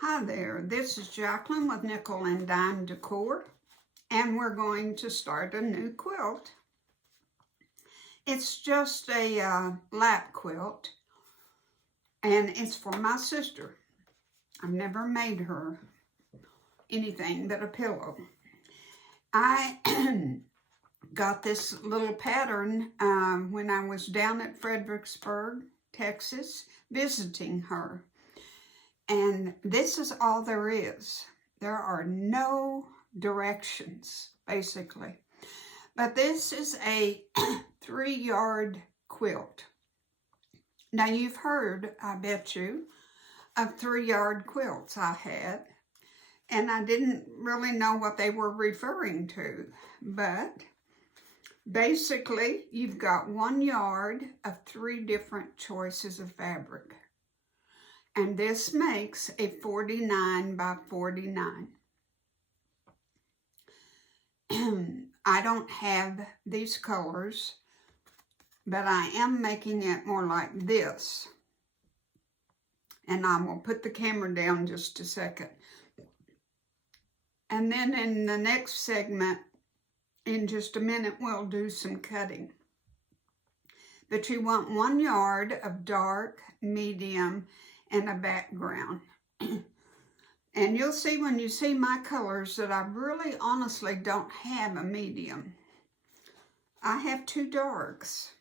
Hi there, this is Jacqueline with Nickel and Dime Decor, and we're going to start a new quilt. It's just a lap quilt, and it's for my sister. I've never made her anything but a pillow. I got this little pattern when I was down at Fredericksburg, Texas, visiting her. And this is all there is. There are no directions, basically. But this is a 3-yard quilt. Now, you've heard, I bet you, of 3-yard quilts I had. And I didn't really know what they were referring to. But basically, you've got 1 yard of 3 different choices of fabric. And this makes a 49 by 49. I don't have these colors, but I am making it more like this. And I will put the camera down just a second. And then in the next segment, in just a minute, we'll do some cutting. But you want 1 yard of dark, medium, and a background. And you'll see when you see my colors that I really honestly don't have a medium. I have 2 darks.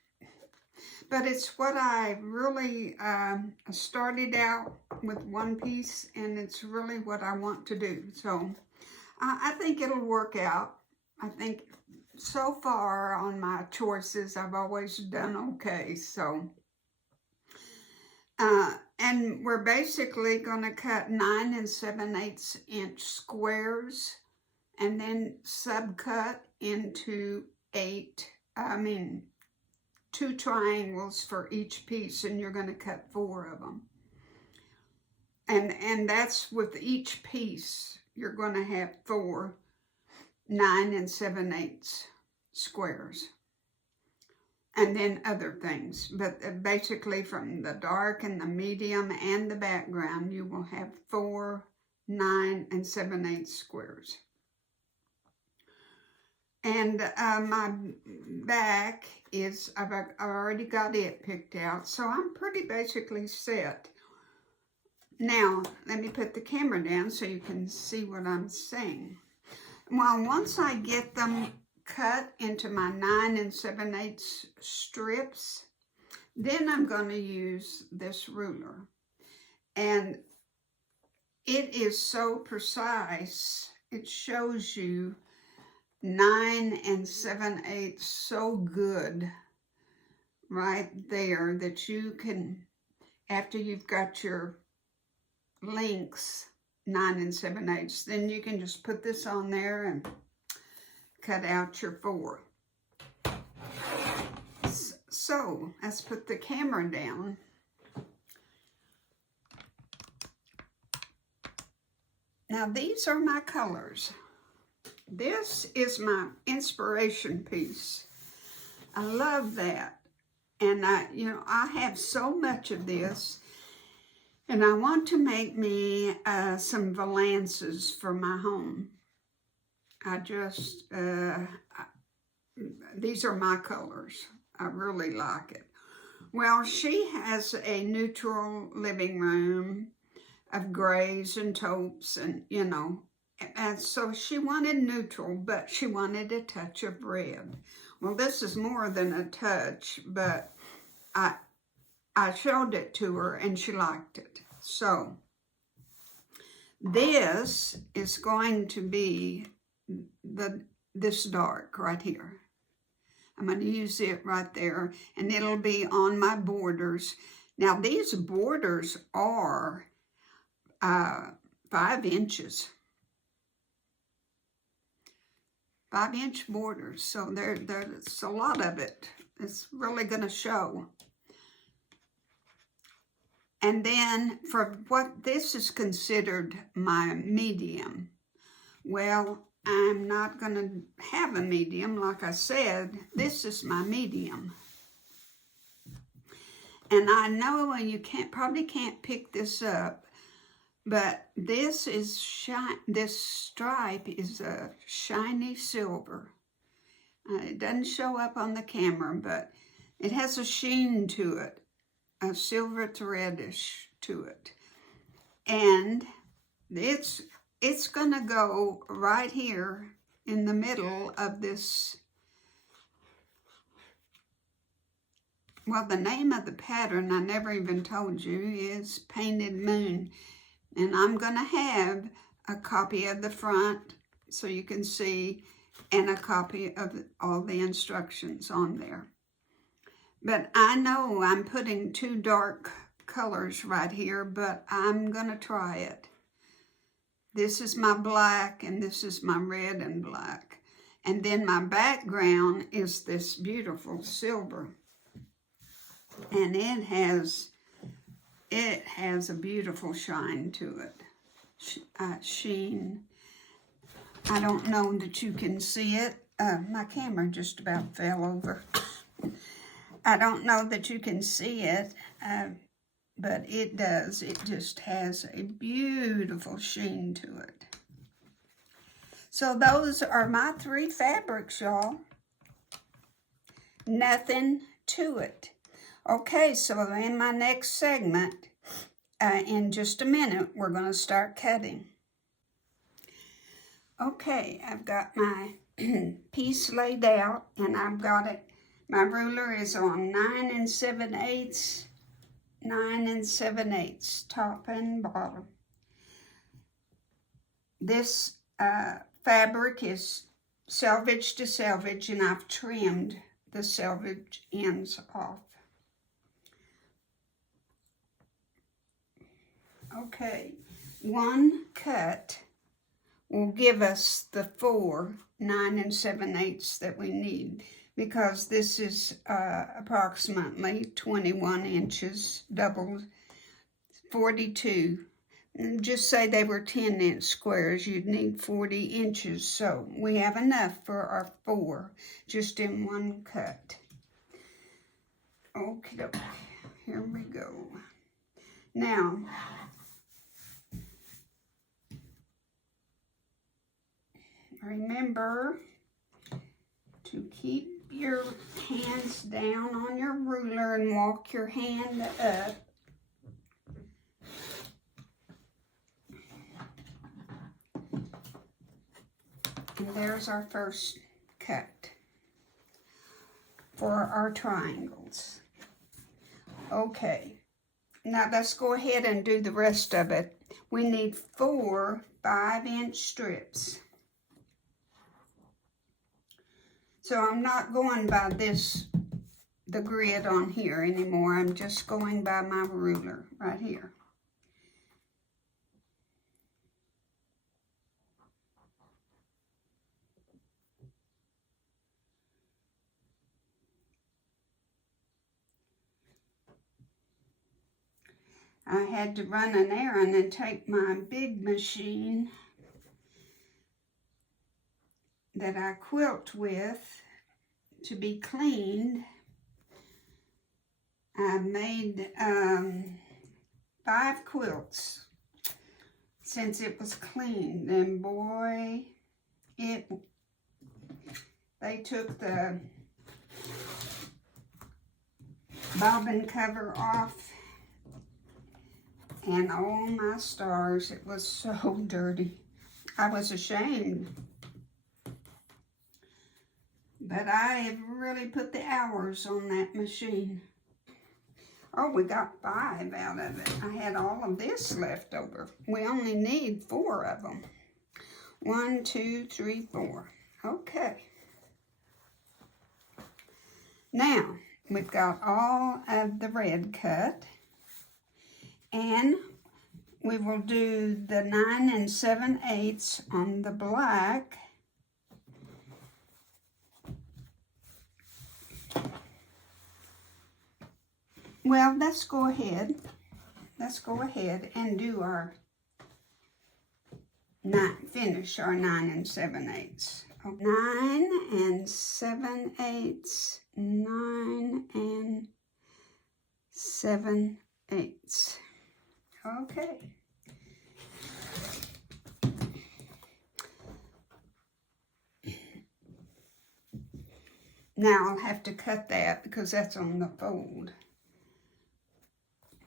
But it's what I really started out with 1 piece, and it's really what I want to do. So I think it'll work out. I think so far on my choices, I've always done okay. So and we're basically going to cut 9 7/8 inch squares and then subcut into 2 triangles for each piece, and you're going to cut 4 of them. And that's with each piece, you're going to have 4 9 7/8 squares. And then other things. But basically from the dark and the medium and the background, you will have 4 9 7/8 squares. And my back is, I've already got it picked out, so I'm pretty basically set. Now, let me put the camera down so you can see what I'm saying. Well, once I get them cut into my 9 7/8 strips, then I'm going to use this ruler. And it is so precise. It shows you 9 7/8 so good right there that you can, after you've got your lengths 9 7/8, then you can just put this on there and cut out your 4. So let's put the camera down. Now these are my colors. This is my inspiration piece. I love that. And I have so much of this, and I want to make me some valances for my home. I just, these are my colors. I really like it. Well, she has a neutral living room of grays and taupes and, and so she wanted neutral, but she wanted a touch of red. Well, this is more than a touch, but I showed it to her and she liked it. So this is going to be this dark right here. I'm going to use it right there, and it'll be on my borders. Now these borders are 5 inches. 5-inch borders, so there's a lot of it. It's really going to show. And then for what this is considered my medium, well, I'm not going to have a medium. Like I said, this is my medium. And I know you probably can't pick this up, But this is this stripe is a shiny silver. It doesn't show up on the camera, but it has a sheen to it, a silver threadish to it. And it's gonna go right here in the middle of this. Well, the name of the pattern, I never even told you, is Painted Moon. And I'm gonna have a copy of the front so you can see, and a copy of all the instructions on there. But I know I'm putting two dark colors right here, but I'm gonna try it. This is my black and this is my red and black. And then my background is this beautiful silver. And it has a beautiful shine to it, sheen. I don't know that you can see it. My camera just about fell over. I don't know that you can see it, but it does. It just has a beautiful sheen to it. So those are my 3 fabrics, y'all. Nothing to it. Okay, so in my next segment, in just a minute, we're going to start cutting. Okay, I've got my piece laid out, and I've got it. My ruler is on 9 7/8, 9 7/8, top and bottom. This fabric is selvage to selvage, and I've trimmed the selvage ends off. Okay, one cut will give us the 4 9 7/8 that we need, because this is approximately 21 inches, double 42. And just say they were 10-inch squares, you'd need 40 inches. So we have enough for our 4, just in one cut. Okay, here we go. Now, remember to keep your hands down on your ruler and walk your hand up. And there's our first cut for our triangles. Okay, now let's go ahead and do the rest of it. We need 4 5-inch strips. So I'm not going by the grid on here anymore. I'm just going by my ruler right here. I had to run an errand and take my big machine that I quilt with to be cleaned. I made 5 quilts since it was cleaned, and boy, they took the bobbin cover off, and oh my stars, it was so dirty. I was ashamed. But I have really put the hours on that machine. Oh, we got 5 out of it. I had all of this left over. We only need 4 of them. 1, 2, 3, 4. Okay. Now, we've got all of the red cut. And we will do the 9 7/8 on the black. Well, let's go ahead. Let's go ahead and do our finish our 9 7/8. 9 7/8. 9 7/8. Okay. Now I'll have to cut that because that's on the fold.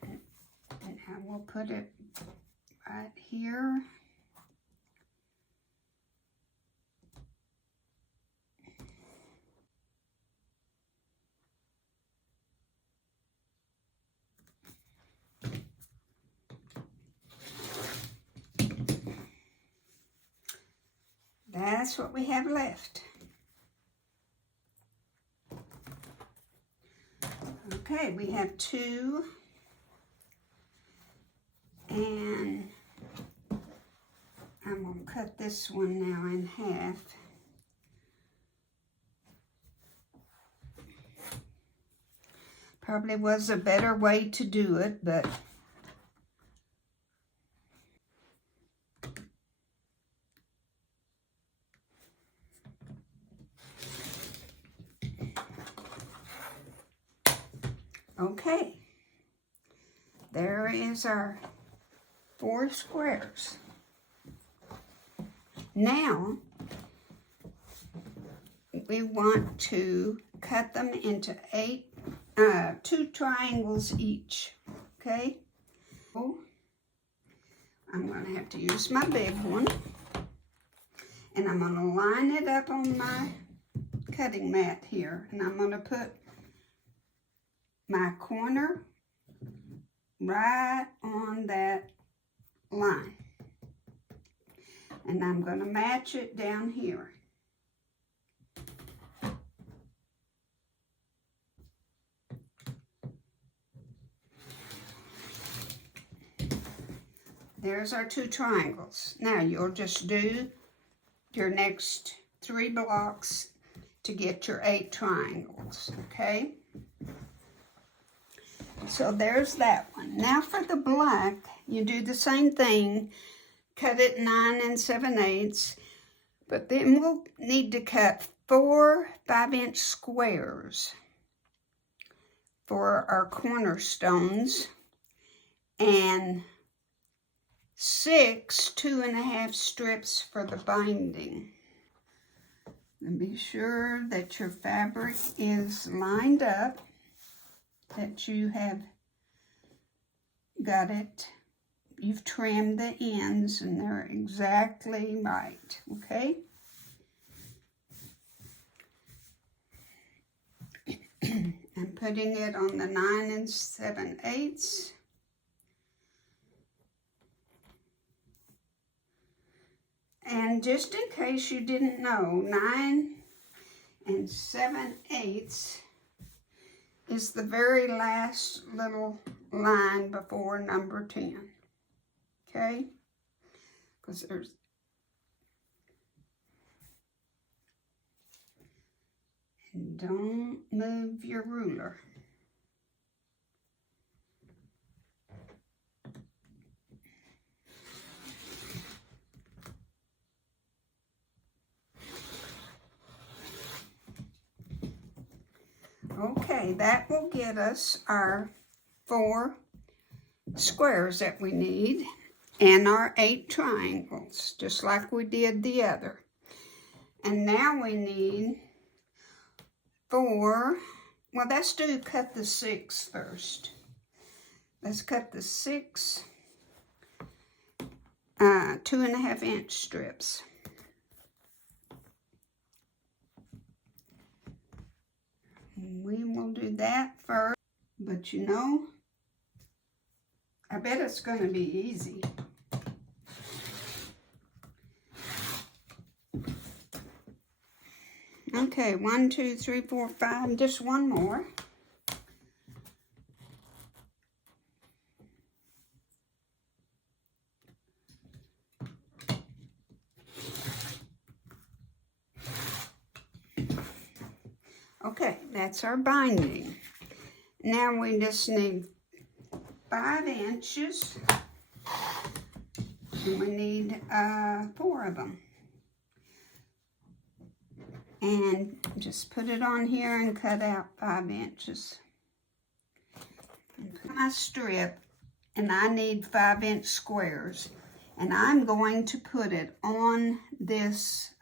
And I will put it right here. That's what we have left. Okay, we have 2, and I'm going to cut this one now in half. Probably was a better way to do it, but okay. There is our 4 squares. Now, we want to cut them into 2 triangles each, okay? So, I'm going to have to use my big one, and I'm going to line it up on my cutting mat here, and I'm going to put my corner right on that line, and I'm going to match it down here. There's our 2 triangles. Now you'll just do your next 3 blocks to get your 8 triangles, okay? So there's that one. Now for the black, you do the same thing, cut it 9 7/8, but then we'll need to cut 4 5-inch squares for our cornerstones and 6 2.5 strips for the binding. And be sure that your fabric is lined up, that you have got it, you've trimmed the ends and they're exactly right, okay? I'm putting it on the 9 7/8. And just in case you didn't know, 9 7/8 is the very last little line before number 10, okay? Because there's, and don't move your ruler. Okay, that will get us our 4 squares that we need and our 8 triangles, just like we did the other. And now we need 4, well, let's cut the 6 first. Let's cut the 6 2.5-inch strips. We will do that first, but you know, I bet it's going to be easy. Okay, 1 2 3 4 5, just one more. Okay, that's our binding. Now we just need 5 inches, and we need 4 of them. And just put it on here and cut out 5 inches. And put my strip, and I need 5-inch squares. And I'm going to put it on this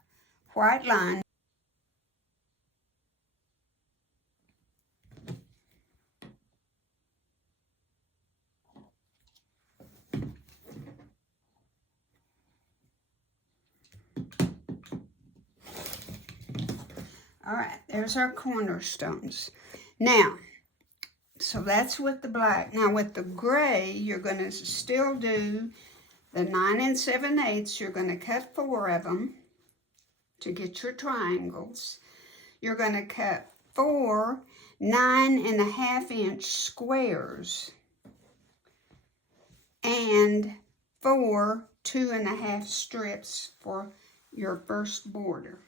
white line. All right, there's our cornerstones. Now, so that's with the black. Now with the gray, you're going to still do the 9 7/8. You're going to cut 4 of them to get your triangles. You're going to cut 4 9.5-inch squares and 4 2.5 strips for your first border.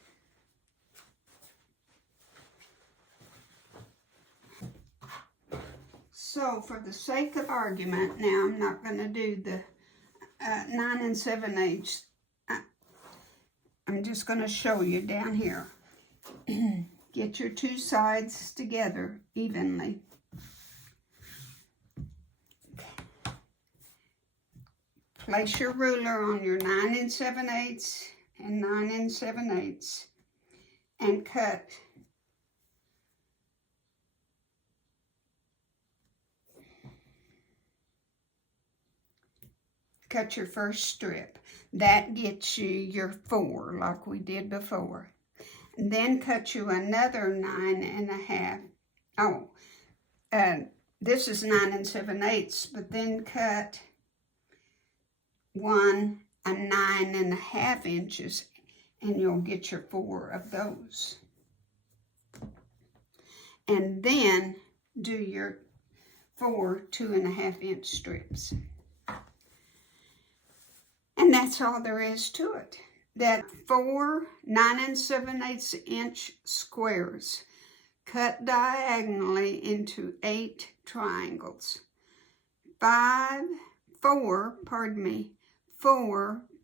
So for the sake of argument, now I'm not going to do the 9 7/8. I'm just going to show you down here. Get your 2 sides together evenly. Place your ruler on your 9 7/8 and 9 7/8 and cut your first strip. That gets you your 4 like we did before. And then cut you another 9.5. Oh, this is 9 7/8, but then cut 1 9.5 inches and you'll get your 4 of those. And then do your 4 2.5-inch strips. And that's all there is to it. That 4 9 7/8-inch squares cut diagonally into 8 triangles. 4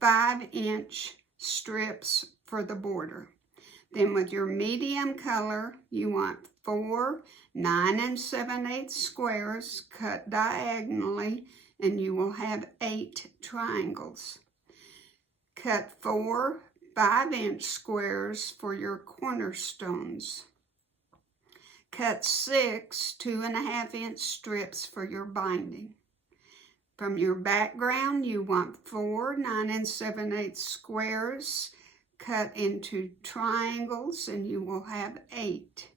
5-inch strips for the border. Then with your medium color, you want 4 9 7/8 squares cut diagonally, and you will have 8 triangles. Cut 4 5-inch squares for your cornerstones. Cut 6 2.5-inch strips for your binding. From your background, you want 4 9 7/8 squares cut into triangles, and you will have 8.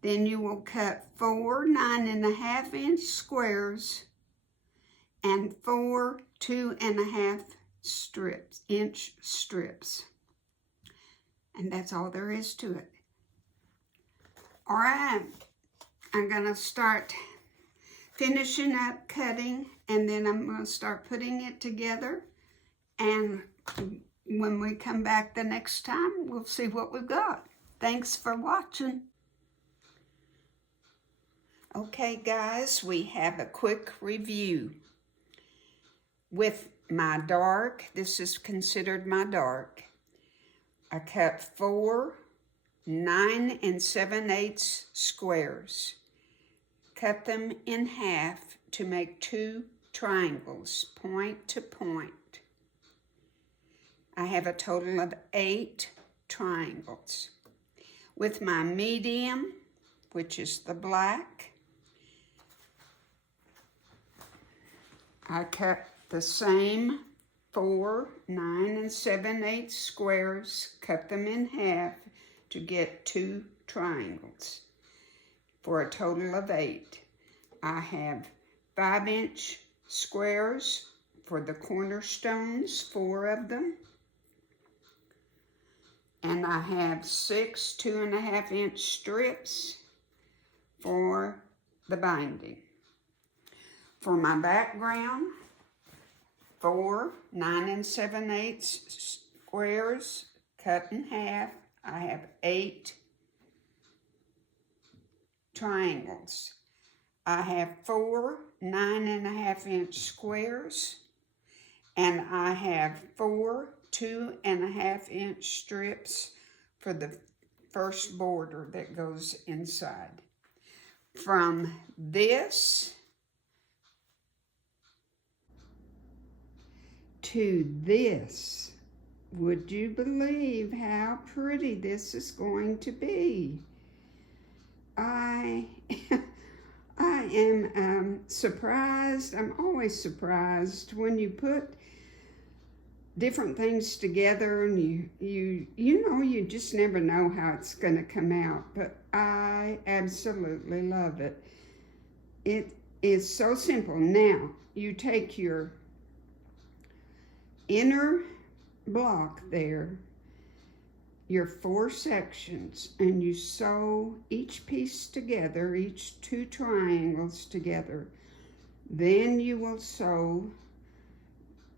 Then you will cut 4 9.5-inch squares and 4 2.5-inch strips. And that's all there is to it. All right, I'm going to start finishing up cutting, and then I'm going to start putting it together. And when we come back the next time, we'll see what we've got. Thanks for watching. Okay, guys, we have a quick review. With my dark, this is considered my dark, I cut 4 9 7/8 squares. Cut them in half to make 2 triangles, point to point. I have a total of 8 triangles. With my medium, which is the black, I cut the same 4 9 7/8 squares, cut them in half to get 2 triangles for a total of 8. I have 5-inch squares for the cornerstones, 4 of them. And I have 6 2.5-inch strips for the binding. For my background, 4 9 7/8 squares cut in half. I have 8 triangles. I have 4 9.5-inch squares, and I have 4 2.5-inch strips for the first border that goes inside. From this to this, would you believe how pretty this is going to be? I am surprised. I'm always surprised when you put different things together, and you know, you just never know how it's going to come out. But I absolutely love it. It is so simple. Now you take your inner block there, your 4 sections, and you sew each piece together, each 2 triangles together. Then you will sew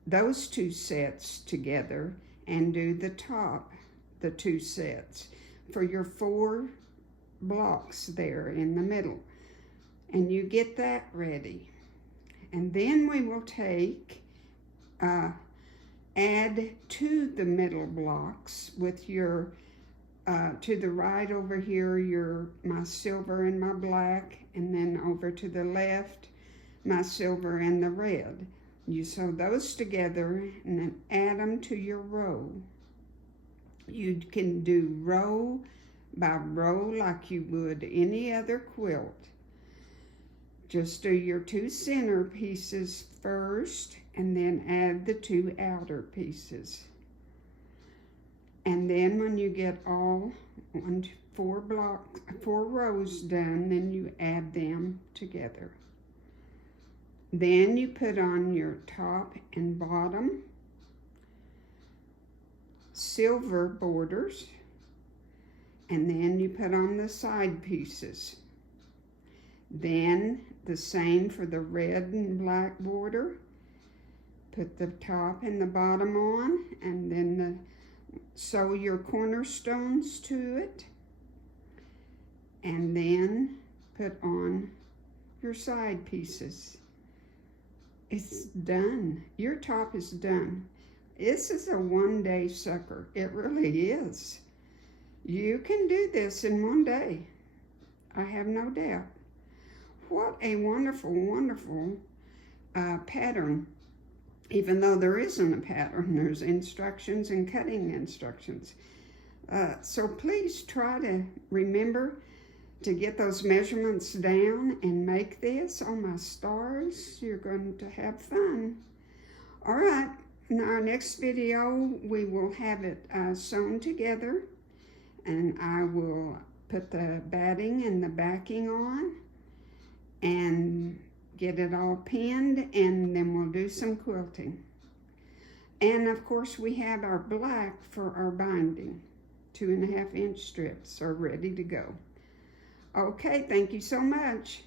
those 2 sets together and do the top, the 2 sets for your 4 blocks there in the middle. And you get that ready. And then we will take, add to the middle blocks with your, to the right over here, my silver and my black, and then over to the left, my silver and the red. You sew those together and then add them to your row. You can do row by row like you would any other quilt. Just do your 2 center pieces first and then add the 2 outer pieces. And then when you get all 4 rows done, then you add them together. Then you put on your top and bottom silver borders, and then you put on the side pieces. Then the same for the red and black border. Put the top and the bottom on, and then sew your cornerstones to it, and then put on your side pieces. It's done. Your top is done. This is a 1-day sucker. It really is. You can do this in 1 day. I have no doubt. What a wonderful, wonderful pattern. Even though there isn't a pattern, there's instructions and cutting instructions. So please try to remember to get those measurements down and make this. Oh my stars, you're going to have fun. All right, in our next video, we will have it sewn together, and I will put the batting and the backing on and get it all pinned, and then we'll do some quilting. And of course, we have our black for our binding. 2.5-inch strips are ready to go. Okay, thank you so much.